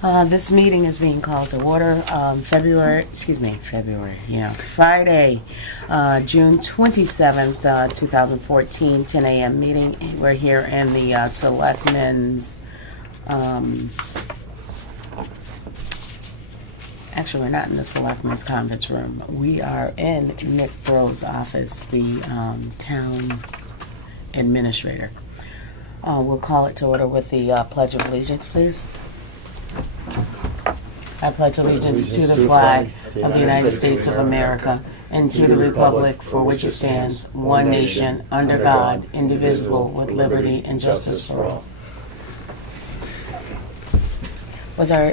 This meeting is being called to order, Friday, June 27th, 2014, 10 a.m. meeting. We're here in the Selectmen's, actually, we're not in the Selectmen's conference room. We are in Nick Bro's office, the town administrator. We'll call it to order with the Pledge of Allegiance, please. I pledge allegiance to the flag of the United States of America and to the republic for which it stands, one nation, under God, indivisible, with liberty and justice for all. Was our,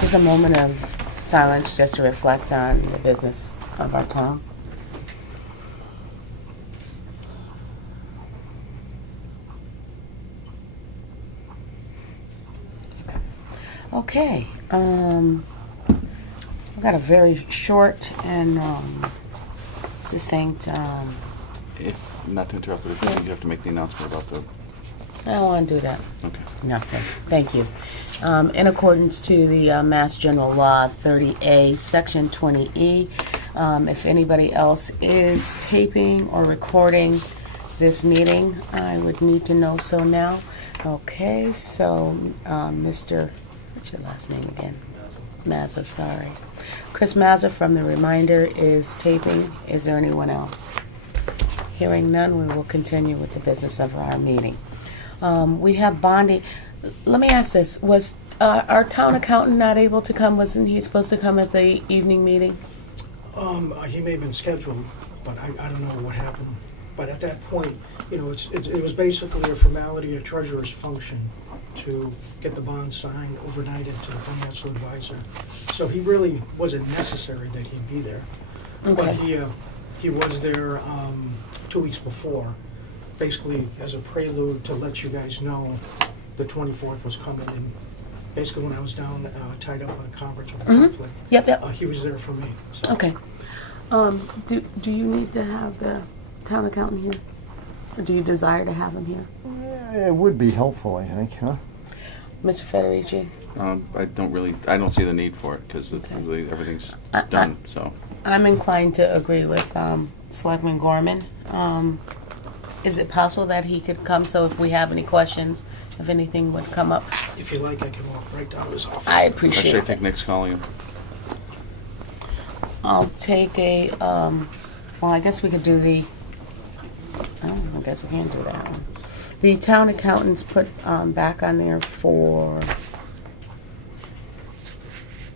just a moment of silence just to reflect on the business of our town? Okay, I've got a very short and succinct. If not to interrupt, but if you think you have to make the announcement about the. I don't want to do that. Okay. No, sir. Thank you. In accordance to the Mass General Law 30A, Section 20E, if anybody else is taping or recording this meeting, I would need to know so now. Okay, so Mr. What's your last name again? Mazza, sorry. Chris Mazza from The Reminder is taping. Is there anyone else? Hearing none, we will continue with the business of our meeting. We have bonding. Let me ask this. Was our town accountant not able to come? Wasn't he supposed to come at the evening meeting? He may have been scheduled, but I don't know what happened. But at that point, you know, it was basically a formality, a treasurer's function to get the bond signed, overnighted to the financial advisor. So he really wasn't necessary that he be there. Okay. But he was there 2 weeks before, basically as a prelude to let you guys know the 24th was coming. And basically when I was down, tied up on a conference with a conflict, he was there for me. So. Okay. Do you need to have the town accountant here? Or do you desire to have him here? Yeah, it would be helpful, I think, huh? Mr. Federici? I don't see the need for it because everything's done, so. I'm inclined to agree with Selectman Gorman. Is it possible that he could come, so if we have any questions, if anything would come up? If you like, I can walk right down to his office. I appreciate it. Actually, I think Nick's calling him. I'll take a, well, I guess we could do the, I guess we can do that one. The town accountants put back on there for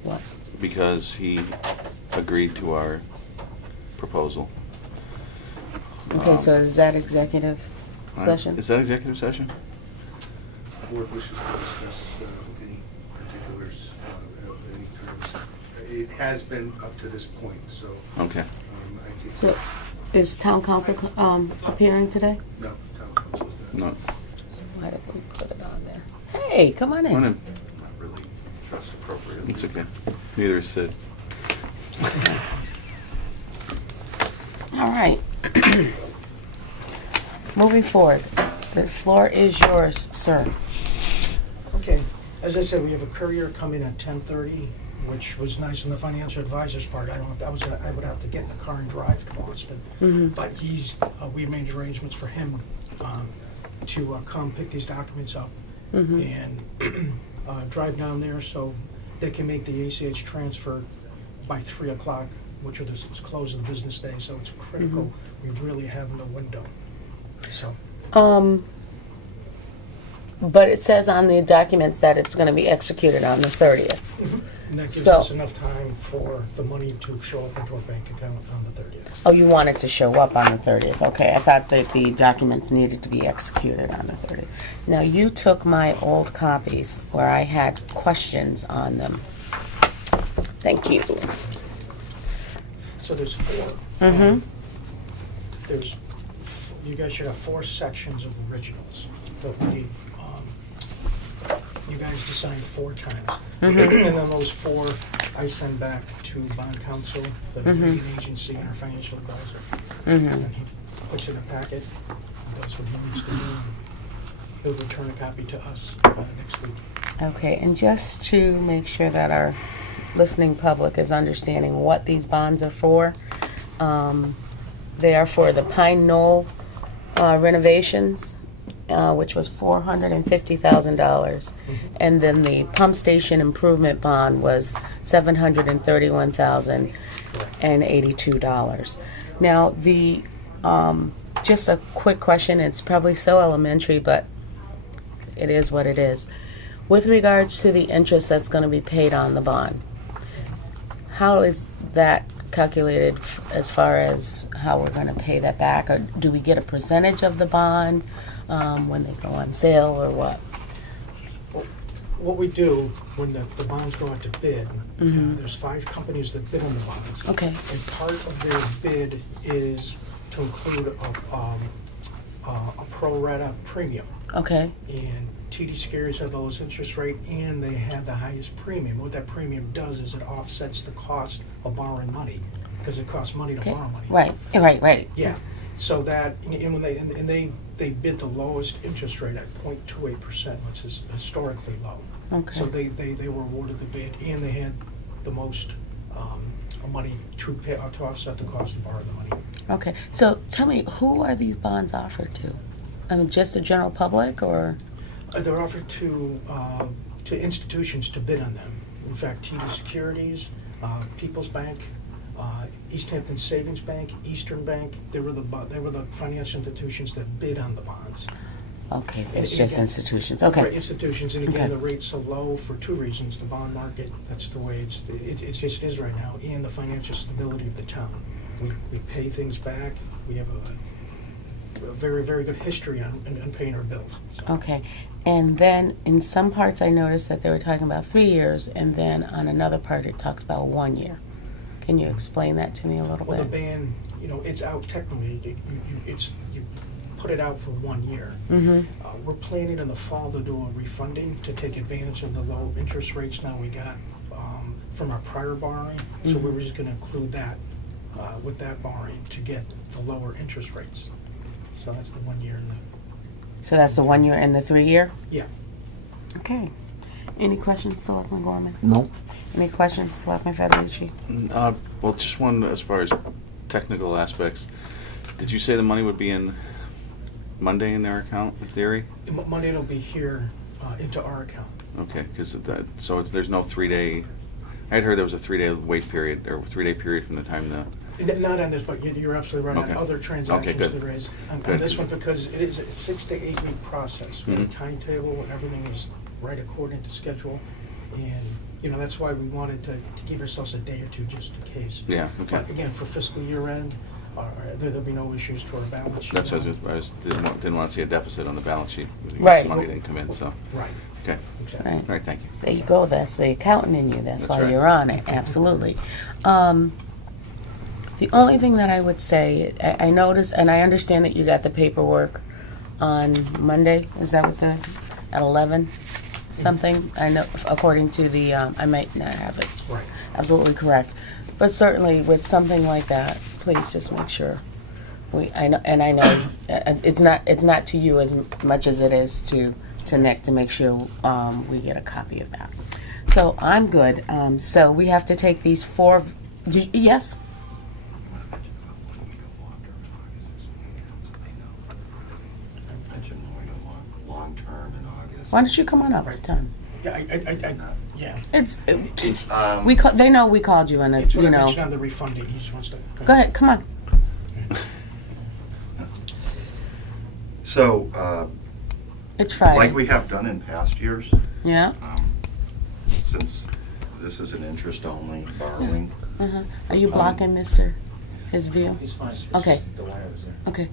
what? Because he agreed to our proposal. Okay, so is that executive session? Is that executive session? Board wishes to discuss any particulars of any terms. It has been up to this point, so. Okay. I think. So, is town council appearing today? No, town council is not. No. So why did we put it on there? Hey, come on in. Come on in. Not really trust appropriately. It's okay. Neither is Sid. All right. Moving forward, the floor is yours, sir. Okay, as I said, we have a courier coming at 10:30, which was nice on the financial advisor's part. I would have to get in the car and drive to Boston. Mm-hmm. But we made arrangements for him to come pick these documents up and drive down there so they can make the ACH transfer by 3 o'clock, which is close of the business day, so it's critical. We really have no window. So. But it says on the documents that it's going to be executed on the 30th. And that gives us enough time for the money to show up into our bank account on the 30th. Oh, you want it to show up on the 30th. Okay, I thought that the documents needed to be executed on the 30th. Now, you took my old copies where I had questions on them. Thank you. So there's 4. You guys should have 4 sections of originals that we you guys decide 4 times. And then those 4 I send back to bond counsel, the rating agency, and our financial advisor. And he puts in a packet, does what he needs to do, he'll return a copy to us next week. Okay, and just to make sure that our listening public is understanding what these bonds are for, they are for the Pine Knoll renovations, which was $450,000. And then the pump station improvement bond was $731,082. Now, just a quick question, it's probably so elementary, but it is what it is. With regards to the interest that's going to be paid on the bond, how is that calculated as far as how we're going to pay that back? Or do we get a percentage of the bond when they go on sale, or what? What we do when the bonds go out to bid, there's 5 companies that bid on the bonds. Okay. And part of their bid is to include a pro rata premium. Okay. And TD Securities had the lowest interest rate, and they had the highest premium. What that premium does is it offsets the cost of borrowing money, because it costs money to Okay. borrow money. Right. Yeah. So that, and when they bid the lowest interest rate at 0.28%, which is historically low. Okay. So they were awarded the bid, and they had the most money to offset the cost of borrowing the money. Okay. So tell me, who are these bonds offered to? I mean, just the general public, or? They're offered to institutions to bid on them. In fact, TD Securities, People's Bank, East Hampton Savings Bank, Eastern Bank, they were the financial institutions that bid on the bonds. Okay, so And it's just again, institutions. For Okay. institutions, and again, Okay. the rate's so low for 2 reasons: the bond market, that's the way it just is right now, and the financial stability of the town. We pay things back. We have a very, very good history on paying our bills. So. Okay. And then in some parts I noticed that they were talking about 3 years, and then on another part it talks about 1 year. Can you explain that to me a little Well, the bit? ban, it's out technically. You put it out for 1 year. Mm-hmm. We're planning in the fall to do a refunding to take advantage of the low interest rates now we got from our prior borrowing. So we were just going to include that with that borrowing to get the lower interest rates. So that's the 1 year and the. So that's the 1 year and the 3 year? Yeah. Okay. Any questions, Selectman Gorman? No. Any questions, Selectman Federici? Well, just one as far as technical aspects. Did you say the money would be in Monday in their account, in theory? Monday it'll be here into our account. Okay, because there's no 3-day. I'd heard there was a 3-day wait period, or 3-day period from the time the. Not on this, but you're absolutely right. Okay. On other transactions good. there is. On Good. this one, because it is a 6 to 8 week process. We have a Mhm. timetable, and everything is right according to schedule. And, that's why we wanted to give ourselves a day or two just in case. Yeah. Okay. But again, for fiscal year end, there'll be no issues to our balance sheet. That's what didn't want to see a deficit on the balance sheet. Right. Money didn't come in, so. Right, Okay. exactly. Right. All right, thank you. There you go. That's the accountant in you. That's That's why right. you're on it. Absolutely. The only thing that I would say, I noticed, and I understand that you got the paperwork on Monday. Is that what at 11 something? I know, according to the, I might not have it Right. absolutely correct, but certainly with something like that, please just make sure. I know it's not to you as much as it is to Nick to make sure we get a copy of that. So I'm good. So we have to take these 4. Yes. Long-term in August. Why don't you come on up, Tom? Yeah, yeah. It's We they know we called you, and It's what you I know. mentioned on the refunding. He just wants to. Go ahead, come on. So, It's Friday. like we have done in past years, Yeah. since this is an interest-only borrowing, Uh-huh. Are you blocking his view? He's fine. It's Okay. just the wire was there. Okay.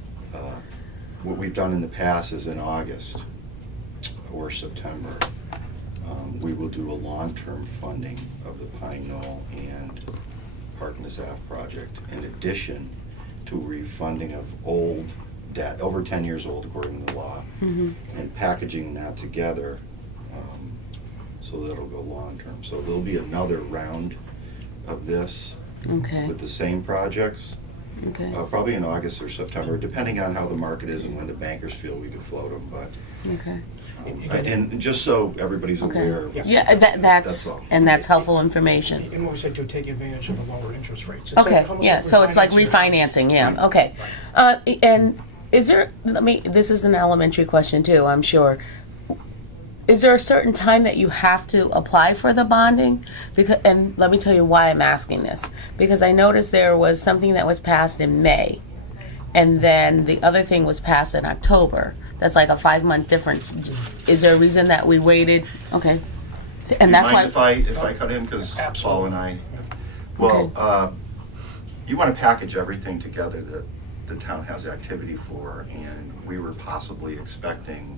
what we've done in the past is in August or September, we will do a long-term funding of the Pine Knoll and Park and Ave project, in addition to refunding of old debt, over 10 years old according to the law, Mm-hmm. and packaging that together so that it'll go long-term. So there'll be another round of this Okay. with the same projects, Okay. Probably in August or September, depending on how the market is and when the bankers feel we can float them, but, Okay. and just so everybody's Okay. aware. Yeah, That's that's, all. and that's helpful information. And what we said to take advantage of the lower interest rates. It's like Okay, almost yeah, so it's like your house. refinancing, yeah, okay. And is there, this is an elementary question too, I'm sure. Is there a certain time that you have to apply for the bonding? Because, and let me tell you why I'm asking this. Because I noticed there was something that was passed in May, and then the other thing was passed in October. That's like a 5-month difference. Is there a reason that we waited? Okay. And that's why. Do you mind if I cut in, because Paul and I, well, Okay. you want to package everything together that the town has activity for, and we were possibly expecting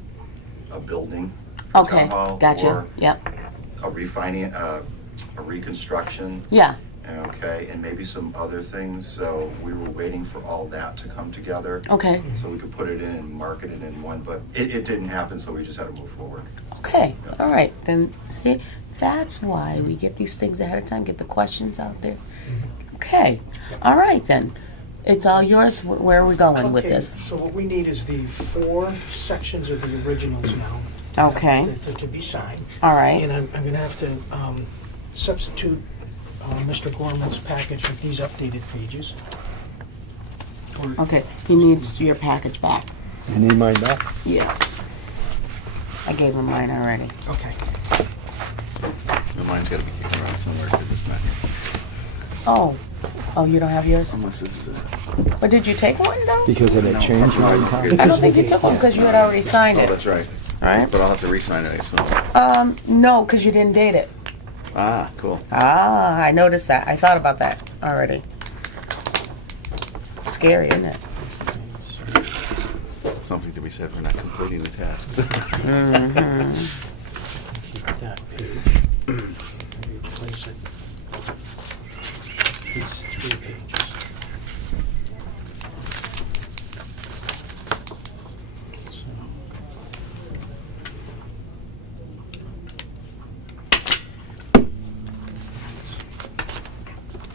a building. for Okay, town hall, gotcha, or yep, a refinance, a reconstruction. yeah, Okay, and maybe some other things, so we were waiting for all that to come together. okay, So we could put it in and market it in one, but it didn't happen, so we just had to move forward. okay, all right, then, see, that's why we get these things ahead of time, get the questions out there. Okay, all right then, it's all yours, where are we going with Okay, this? So what we need is the 4 sections of the originals now. Okay. To be signed. All right, And I'm gonna have to substitute Mr. Gorman's package with these updated pages. Or- okay, he needs your package back, You need mine back? yeah. I gave him mine already. Okay. And mine's gotta be kicking around somewhere, because it's not here. Oh, you don't have yours? Unless this is it. But did you take one though? Because it had changed one time. I don't think you took one because you had already signed Oh, it, that's right. all right? But I'll have to re-sign it, I assume. No, because you didn't date it. Ah, cool. Ah, I noticed that. I thought about that already. Scary, isn't it? Something to be said for not completing the tasks. Keep that page. Replace it. These 3 pages.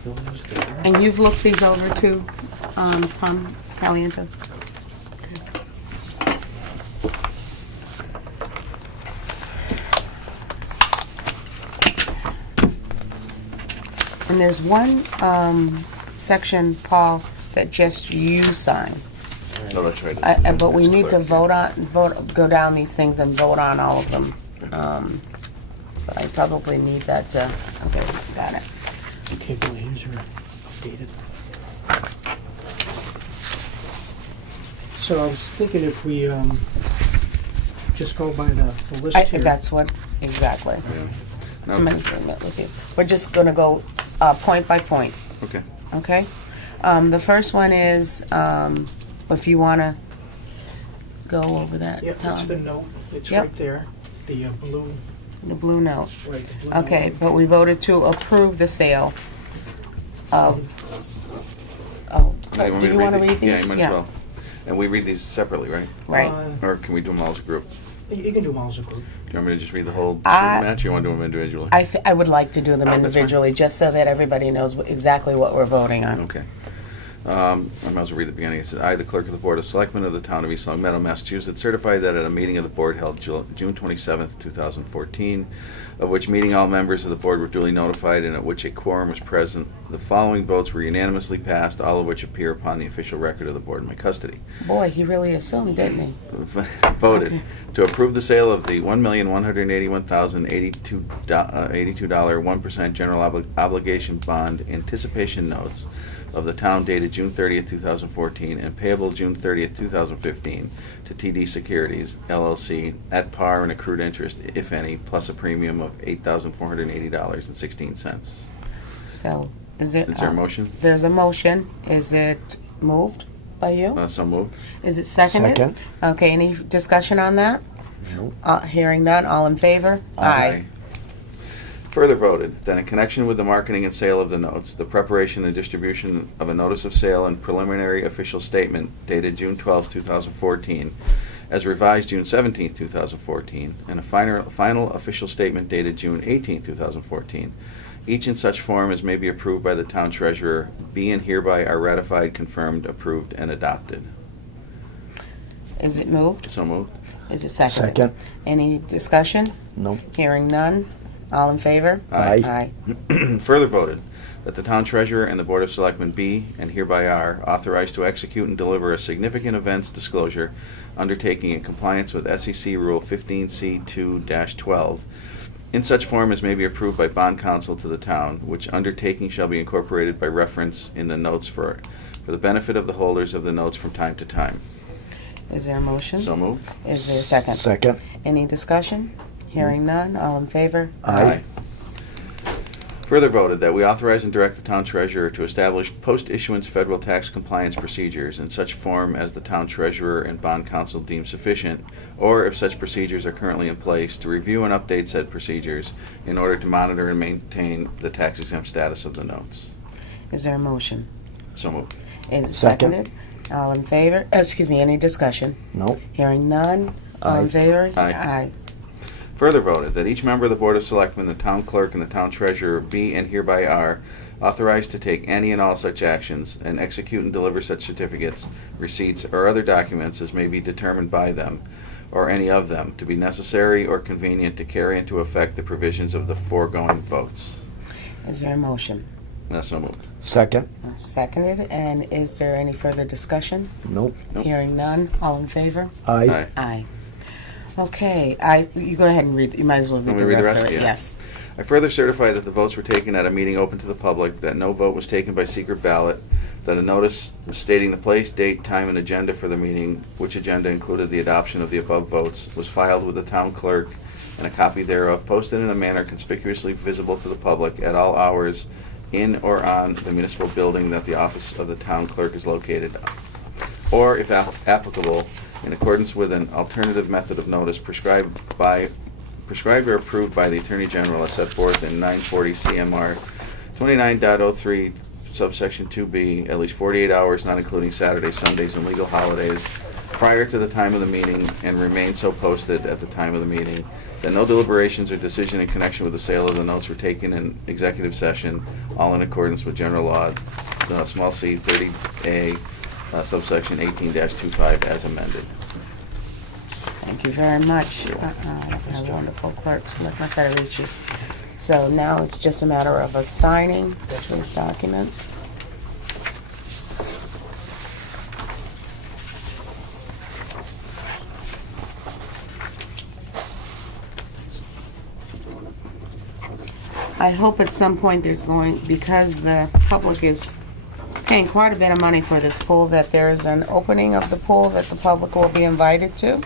So, those there. And you've looked these over too, Tom Caliento? And there's one section, Paul, that just you sign. No, that's right. But we It's need to clear. go down these things and vote on all of them. But I probably need that to, okay, got it. Okay, Billy, here's your updated. So I was thinking if we just go by the list here. That's what, exactly. No, I'm in agreement with you. We're just gonna go point by point, okay. okay? The first one is, if you wanna go over that, Yep, Tom. it's the note. It's Yep. right there. The blue, The blue note. right, the blue Okay, note. but we voted to approve the sale of, oh, Now, want do me you wanna the- read these? Yeah, you might as well. And we read these separately, right? Right. Or can we do them all as a group? You can do them all as a group. Do you want me to just read the whole I- match, or you want to do them individually? I would like to do them Oh, that's fine. individually, just so that everybody knows exactly what we're voting on. Okay. I might as well read the beginning. It says, I, the clerk of the Board of Selectmen of the town of East Long Meadow, Massachusetts, certify that at a meeting of the board held June 27th, 2014, of which meeting all members of the board were duly notified and at which a quorum was present, the following votes were unanimously passed, all of which appear upon the official record of the board in my custody. Boy, he really assumed, didn't he? Voted Okay. to approve the sale of the $1,181,082 1% general obligation bond anticipation notes of the town dated June 30th, 2014, and payable June 30th, 2015, to TD Securities, LLC, at par and accrued interest, if any, plus a premium of $8,480.16. So, is it? Is there a motion? There's a motion. Is it moved by you? So moved. Is it seconded? Second. Okay, any discussion on that? Nope. Hearing none, all in favor? Aye. Further voted that in connection with the marketing and sale of the notes, the preparation and distribution of a notice of sale and preliminary official statement dated June 12, 2014, as revised June 17, 2014, and a final official statement dated June 18, 2014, each in such form as may be approved by the town treasurer, be and hereby are ratified, confirmed, approved, and adopted. Is it moved? So moved. Is it seconded? Second. Any discussion? No. Hearing none. All in favor? Aye. Further voted that the town treasurer and the Board of Selectmen be and hereby are authorized to execute and deliver a significant events disclosure undertaking in compliance with SEC Rule 15C2-12 in such form as may be approved by bond counsel to the town, which undertaking shall be incorporated by reference in the notes for the benefit of the holders of the notes from time to time. Is there a motion? So moved. Is there a second? Second. Any discussion? Hearing none. All in favor? Aye. Further voted that we authorize and direct the town treasurer to establish post-issuance federal tax compliance procedures in such form as the town treasurer and bond counsel deem sufficient, or if such procedures are currently in place, to review and update said procedures in order to monitor and maintain the tax-exempt status of the notes. Is there a motion? So moved. Is it Second. seconded? All in favor? Excuse me, any discussion? No. Hearing none. All in Aye. favor? Aye. Further voted that each member of the Board of Selectmen, the town clerk, and the town treasurer be and hereby are authorized to take any and all such actions and execute and deliver such certificates, receipts, or other documents as may be determined by them, or any of them, to be necessary or convenient to carry into effect the provisions of the foregoing votes. Is there a motion? So moved. Second. Seconded. And is there any further discussion? Nope. Nope. Hearing none. All in favor? Aye. Aye. Okay, you go ahead and read, you might as well read Want the me to read rest the of it. rest? Yeah. Yes. I further certify that the votes were taken at a meeting open to the public, that no vote was taken by secret ballot, that a notice stating the place, date, time, and agenda for the meeting, which agenda included the adoption of the above votes, was filed with the town clerk, and a copy thereof posted in a manner conspicuously visible to the public at all hours in or on the municipal building that the office of the town clerk is located, or if applicable, in accordance with an alternative method of notice prescribed or approved by the Attorney General as set forth in 940 CMR 29.03 subsection 2B, at least 48 hours, not including Saturdays, Sundays, and legal holidays, prior to the time of the meeting, and remain so posted at the time of the meeting, that no deliberations or decision in connection with the sale of the notes were taken in executive session, all in accordance with general law, small c 30A, subsection 18-25 as amended. Thank you very much, our wonderful clerk, Selectman Federici. So now it's just a matter of us signing these documents. I hope at some point there's going, because the public is paying quite a bit of money for this pool, that there's an opening of the pool that the public will be invited to.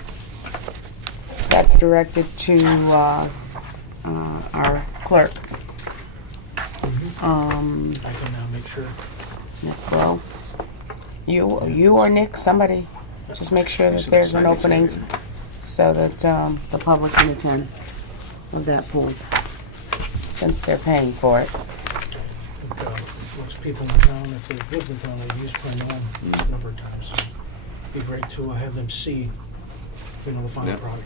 That's directed to our clerk. I can make sure. Nick Rowe. You or Nick, somebody, just make sure that there's an opening so that the public can attend with that pool, since they're paying for it. I think, most people in town, if they've lived in town, they've used Pine a number of times. It'd be great to have them see, the final Yeah. product.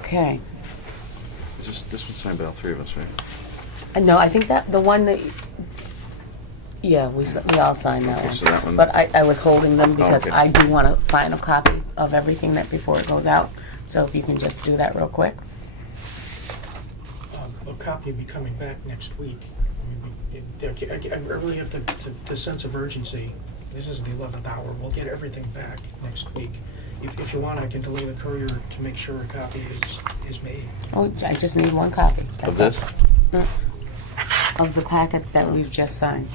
Okay. This one's signed by all three of us, right? No, I think that the one that, yeah, we all signed that Okay, one. so that one- But I was holding them because okay. I do want a final copy of everything that before it goes out. So if you can just do that real quick. A copy will be coming back next week. I really have the sense of urgency. This is the 11th hour. We'll get everything back next week. If you want, I can delay the courier to make sure a copy is made. Oh, I just need one copy. Of That's this? all. Of the packets that we've just signed.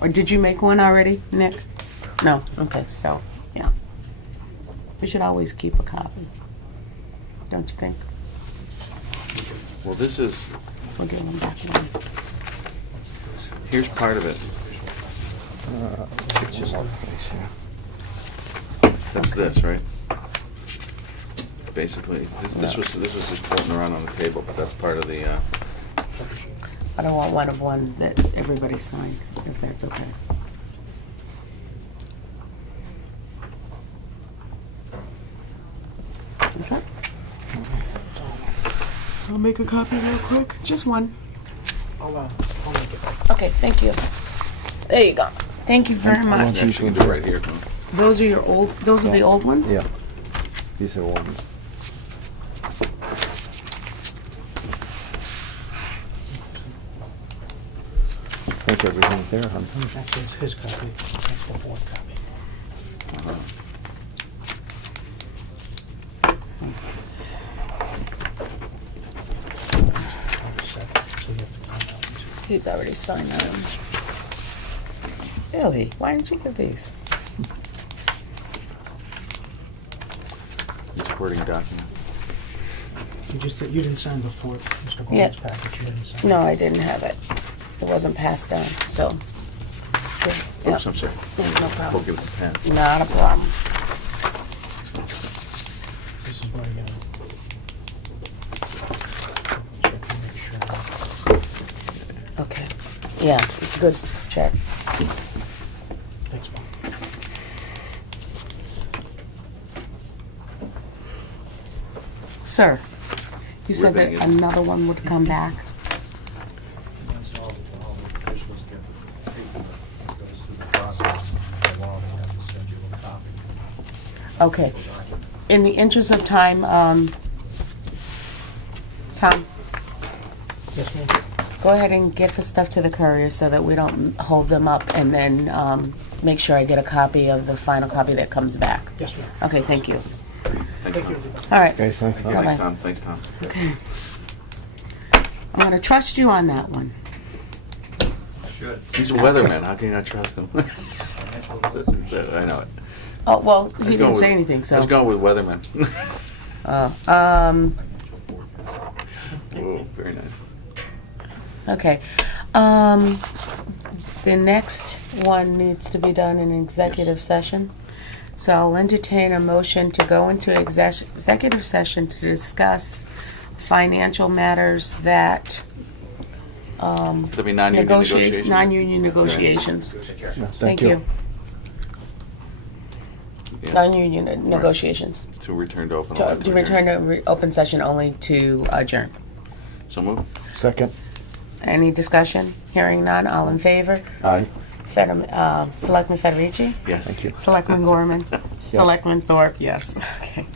Or did you make one already, Nick? No? Okay, so, yeah. We should always keep a copy. Don't you think? Well, this is, We'll give them back one. here's part of it. That's this, right? Basically, this was just floating around on the table, but that's part of the, I don't want one that everybody signed, if that's okay. Is that? I'll make a copy real quick. Just one. I'll make it. Okay, thank you. There you go. Thank you very I want much. you- Actually, you can do it right here. Those are your old, those are the old ones? Yeah. These are ones. I think everything's there, huh? Actually, it's his copy. That's the fourth copy. So you have to find out. He's already signed them. Billy, why didn't you give these? Supporting document. You didn't sign the fourth, Mr. Yeah. Gold's package, you didn't sign. No, I didn't have it. It wasn't passed down, so. Yeah. Oops, I'm sorry. No We'll problem. give it to Pat. Not a problem. This is where I get check to make sure. Okay. Yeah, it's a good check. Thanks, Bob. Sir, you said that Ribbing it. another one would come back. Once all the officials get the paperwork, it goes through the process, the law, they have to send you a copy. Okay. of the document. In the interest of time, Tom, Yes, ma'am. go ahead and get the stuff to the courier so that we don't hold them up, and then make sure I get a copy of the final copy that comes back. Yes, ma'am. Okay, thank you. Thanks, Thank you, Tom. everybody. All right. Okay, thanks. Bye-bye. Thanks, Tom. Thanks, Tom. Okay. I'm gonna trust you on that one. Should. He's a weatherman. How can you not trust him? Financial resolution. I know it. Oh, well, he Let's go didn't with- say anything, so. Let's go with weatherman. Financial forecast. Oh, very nice. Okay. The next one needs to be done in executive Yes. session. So I'll entertain a motion to go into executive session to discuss financial matters that, There'll be non-union negotiations. non-union negotiations. Yeah, Thank you. Yeah. Non-union negotiations. To return to open. To return to open session only to adjourn. So move. Second. Any discussion? Hearing none, all in favor? Aye. Selectman Federici? Yes. Thank you. Selectman Gorman? Selectman Thorpe, yes. Okay.